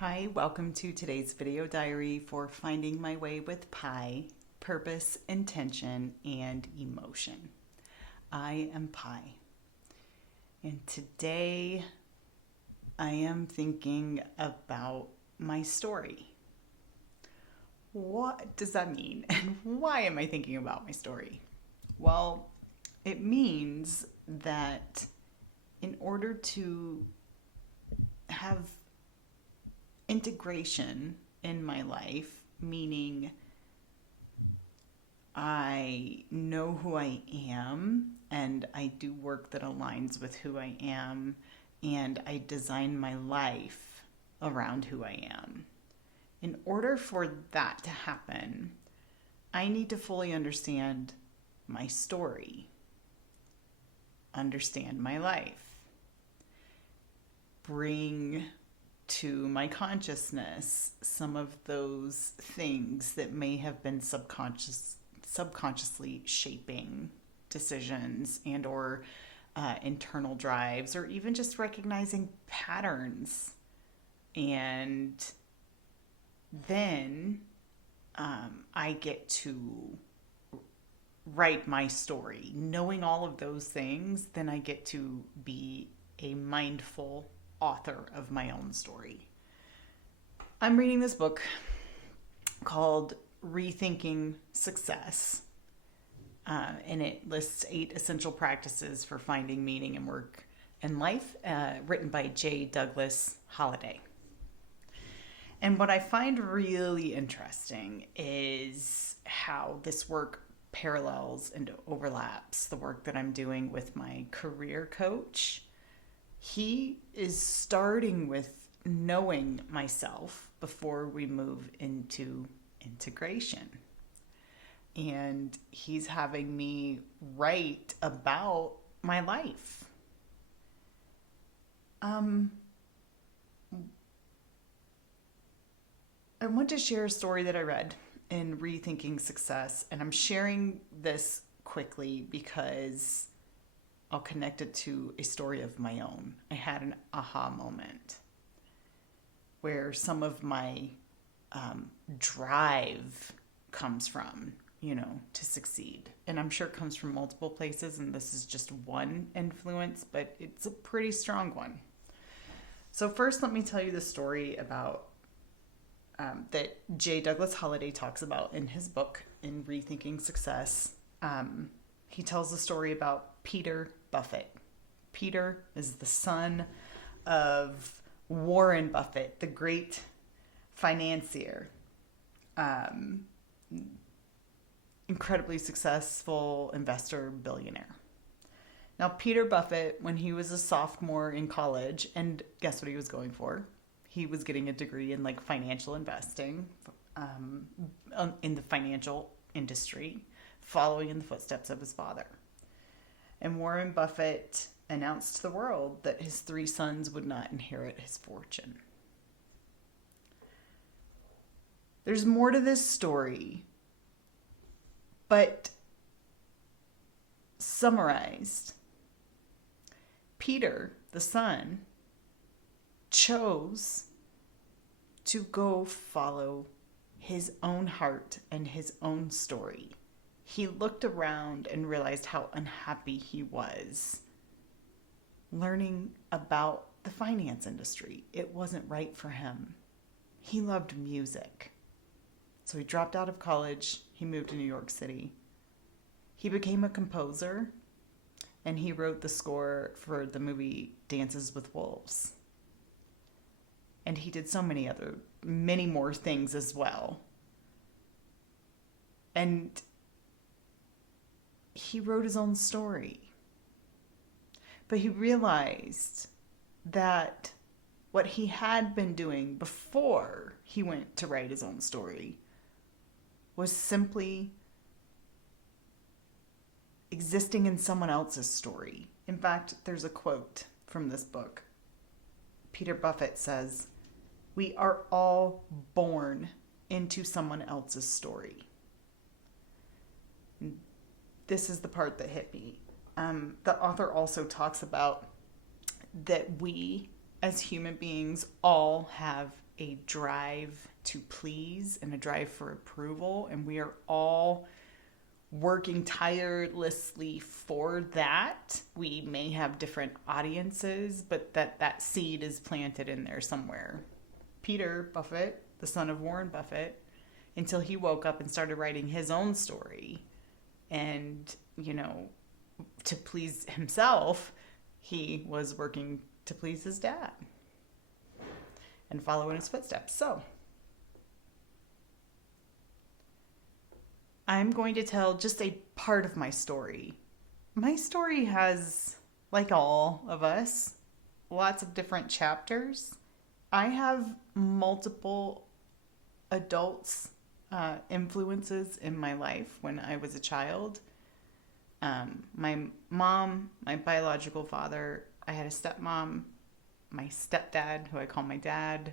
Hi, welcome to today's video diary for finding my way with Pi, purpose, intention, and emotion. I am Pi, and today I am thinking about my story. What does that mean, and why am I thinking about my story? Well, it means that in order to have integration in my life, meaning I know who I am and I do work that aligns with who I am, and I design my life around who I am. In order for that to happen, I need to fully understand my story, understand my life, bring to my consciousness some of those things that may have been subconsciously shaping decisions and or internal drives, or even just recognizing patterns. And then I get to write my story. Knowing all of those things, then I get to be a mindful author of my own story. I'm reading this book called Rethinking Success, and it lists 8 essential practices for finding meaning in work and life, written by J. Douglas Holliday. And what I find really interesting is how this work parallels and overlaps the work that I'm doing with my career coach. He is starting with knowing myself before we move into integration. And he's having me write about my life. I want to share a story that I read in Rethinking Success, and I'm sharing this quickly because I'll connect it to a story of my own. I had an aha moment where some of my drive comes from, to succeed. And I'm sure it comes from multiple places, and this is just one influence, but it's a pretty strong one. So first, let me tell you the story about that J. Douglas Holliday talks about in his book, in Rethinking Success. He tells the story about Peter Buffett. Peter is the son of Warren Buffett, the great financier, incredibly successful investor, billionaire. Now, Peter Buffett, when he was a sophomore in college, and guess what he was going for? He was getting a degree in financial investing, in the financial industry, following in the footsteps of his father. And Warren Buffett announced to the world that his 3 sons would not inherit his fortune. There's more to this story, but summarized, Peter, the son, chose to go follow his own heart and his own story. He looked around and realized how unhappy he was learning about the finance industry. It wasn't right for him. He loved music. So he dropped out of college. He moved to New York City. He became a composer, and he wrote the score for the movie Dances with Wolves. And he did so many more things as well. And he wrote his own story. But he realized that what he had been doing before he went to write his own story was simply existing in someone else's story. In fact, there's a quote from this book. Peter Buffett says, "We are all born into someone else's story." This is the part that hit me. The author also talks about that we, as human beings, all have a drive to please and a drive for approval, and we are all working tirelessly for that. We may have different audiences, but that seed is planted in there somewhere. Peter Buffett, the son of Warren Buffett, until he woke up and started writing his own story, and to please himself, he was working to please his dad and follow in his footsteps. So I'm going to tell just a part of my story. My story has, like all of us, lots of different chapters. I have multiple adults' influences in my life when I was a child. My mom, my biological father, I had a stepmom, my stepdad, who I call my dad,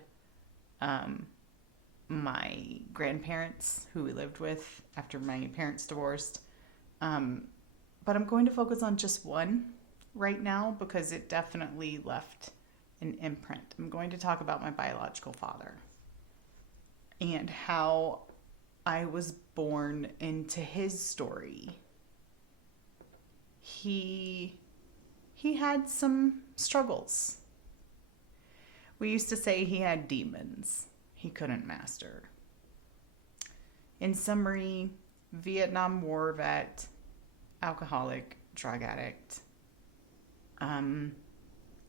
my grandparents, who we lived with after my parents divorced. But I'm going to focus on just one right now because it definitely left an imprint. I'm going to talk about my biological father and how I was born into his story. He had some struggles. We used to say he had demons he couldn't master. In summary, Vietnam War vet, alcoholic, drug addict,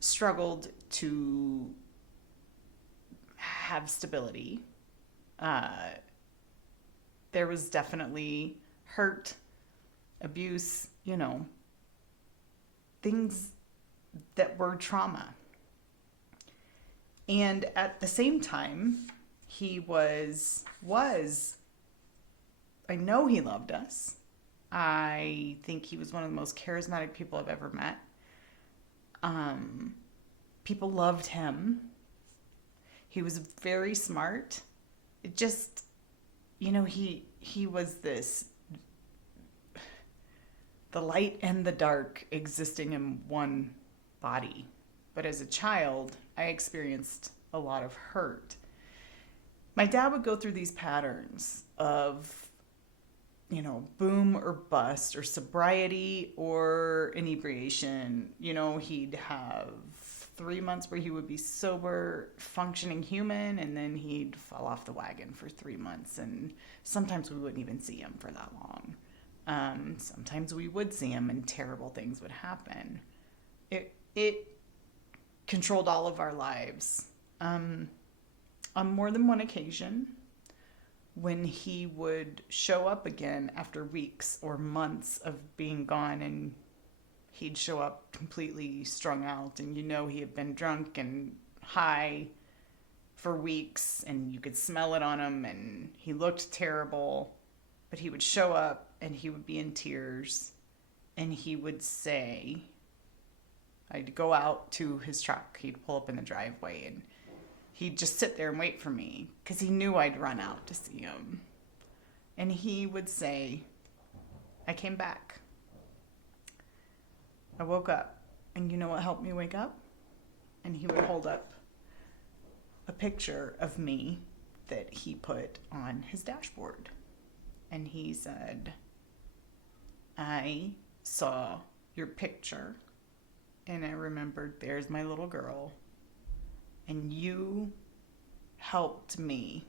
struggled to have stability. There was definitely hurt, abuse, things that were trauma. And at the same time, he was, I know he loved us. I think he was one of the most charismatic people I've ever met. People loved him. He was very smart. It just, he was the light and the dark existing in one body. But as a child, I experienced a lot of hurt. My dad would go through these patterns of, boom or bust, or sobriety or inebriation. He'd have 3 months where he would be sober, functioning human, and then he'd fall off the wagon for 3 months. And sometimes we wouldn't even see him for that long. Sometimes we would see him and terrible things would happen. It controlled all of our lives. On more than one occasion, when he would show up again after weeks or months of being gone, and he'd show up completely strung out, and he had been drunk and high for weeks, and you could smell it on him, and he looked terrible, but he would show up and he would be in tears, and he would say, I'd go out to his truck, he'd pull up in the driveway, and he'd just sit there and wait for me because he knew I'd run out to see him. And he would say, I came back. I woke up. And you know what helped me wake up? And he would hold up a picture of me that he put on his dashboard. And he said, I saw your picture and I remembered there's my little girl. And you helped me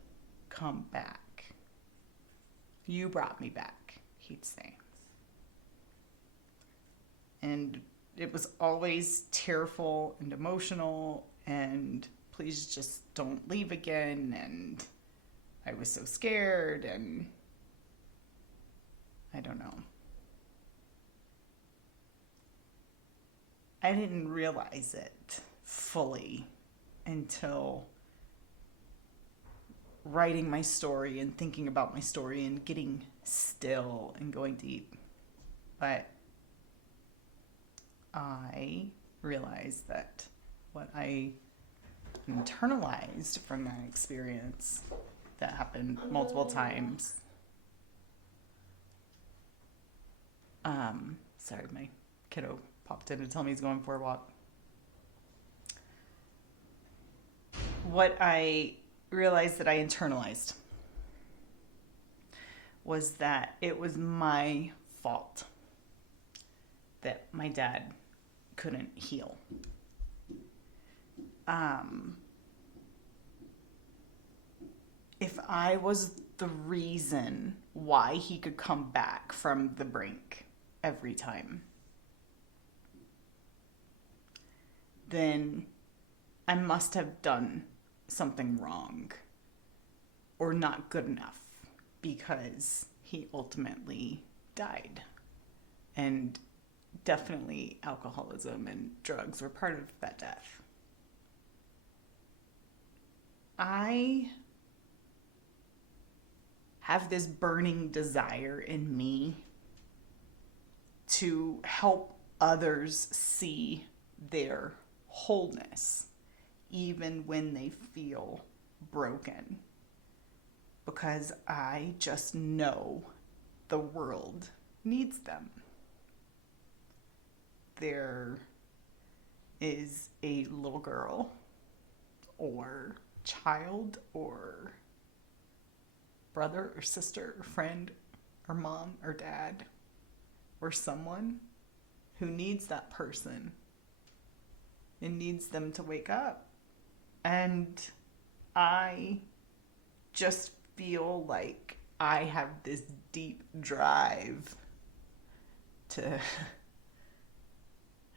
come back. You brought me back, he'd say. And it was always tearful and emotional, and please just don't leave again. And I was so scared, and I don't know. I didn't realize it fully until writing my story and thinking about my story and getting still and going deep. But I realized that what I internalized from that experience that happened multiple times. Sorry, my kiddo popped in to tell me he's going for a walk. What I realized that I internalized was that it was my fault that my dad couldn't heal. If I was the reason why he could come back from the brink every time, then I must have done something wrong or not good enough, because he ultimately died. And definitely alcoholism and drugs were part of that death. I have this burning desire in me to help others see their wholeness, even when they feel broken. Because I just know the world needs them. There is a little girl or child or brother or sister or friend or mom or dad or someone who needs that person and needs them to wake up. And I just feel like I have this deep drive to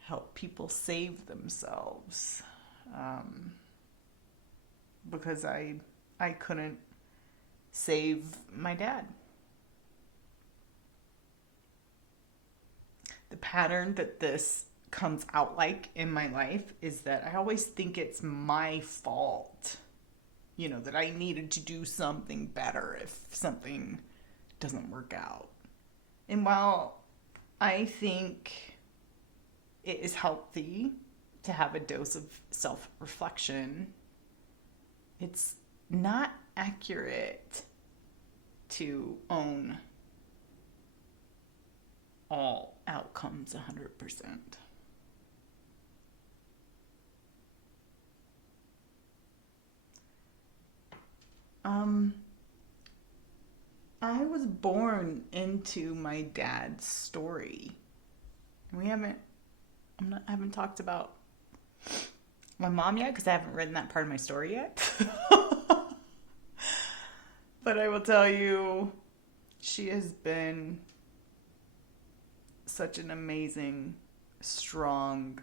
help people save themselves, because I couldn't save my dad. The pattern that this comes out like in my life is that I always think it's my fault, that I needed to do something better if something doesn't work out. And while I think it is healthy to have a dose of self-reflection, it's not accurate to own all outcomes 100%. I was born into my dad's story. I haven't talked about my mom yet because I haven't written that part of my story yet. But I will tell you, she has been such an amazing, strong,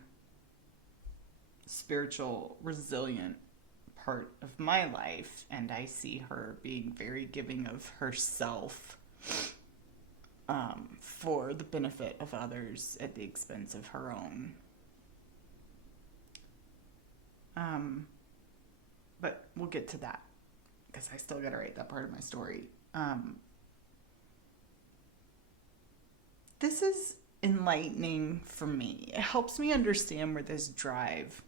spiritual, resilient part of my life, and I see her being very giving of herself for the benefit of others at the expense of her own. But we'll get to that because I still got to write that part of my story. This is enlightening for me. It helps me understand where this drive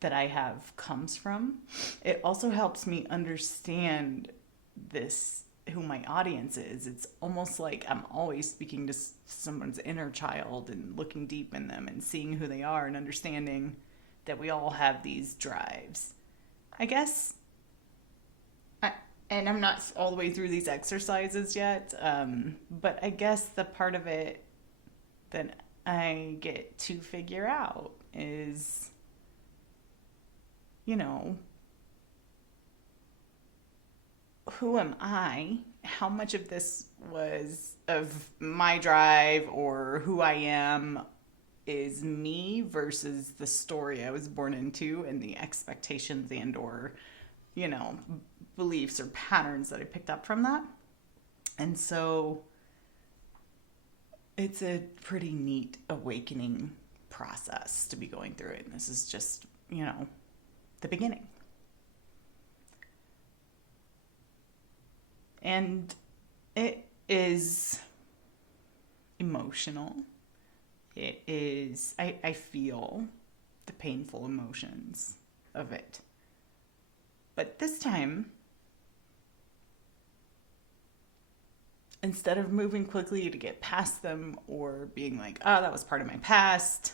that I have comes from. It also helps me understand who my audience is. It's almost like I'm always speaking to someone's inner child and looking deep in them and seeing who they are and understanding that we all have these drives. I guess, and I'm not all the way through these exercises yet, but I guess the part of it that I get to figure out is, who am I? How much of this was of my drive or who I am is me versus the story I was born into and the expectations and or, beliefs or patterns that I picked up from that. And so it's a pretty neat awakening process to be going through it. And this is just, the beginning. And it is emotional. It is, I feel the painful emotions of it. But this time, instead of moving quickly to get past them or being like, oh, that was part of my past,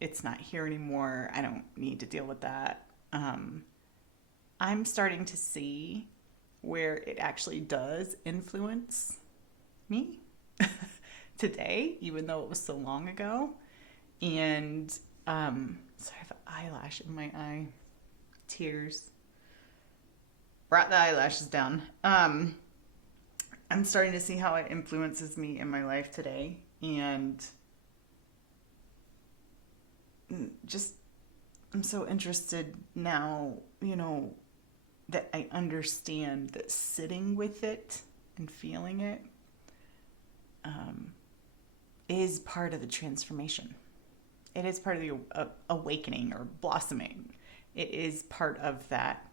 it's not here anymore, I don't need to deal with that, I'm starting to see where it actually does influence me today, even though it was so long ago. And so I have an eyelash in my eye. Tears. Brought the eyelashes down. I'm starting to see how it influences me in my life today. And just, I'm so interested now, that I understand that sitting with it and feeling it is part of the transformation. It is part of the awakening or blossoming. It is part of that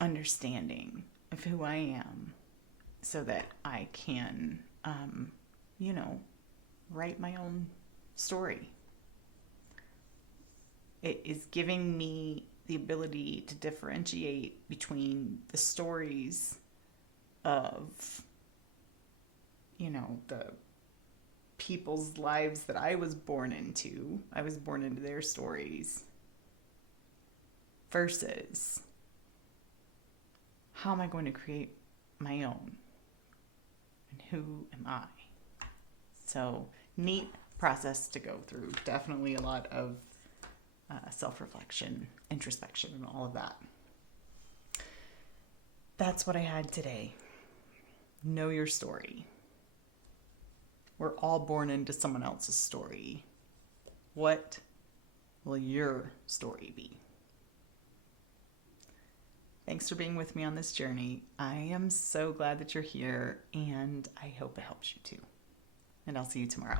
understanding of who I am so that I can, write my own story. It is giving me the ability to differentiate between the stories of, the people's lives that I was born into. I was born into their stories versus how am I going to create my own? And who am I? So, neat process to go through. Definitely a lot of self-reflection, introspection, and all of that. That's what I had today. Know your story. We're all born into someone else's story. What will your story be? Thanks for being with me on this journey. I am so glad that you're here, and I hope it helps you too. And I'll see you tomorrow.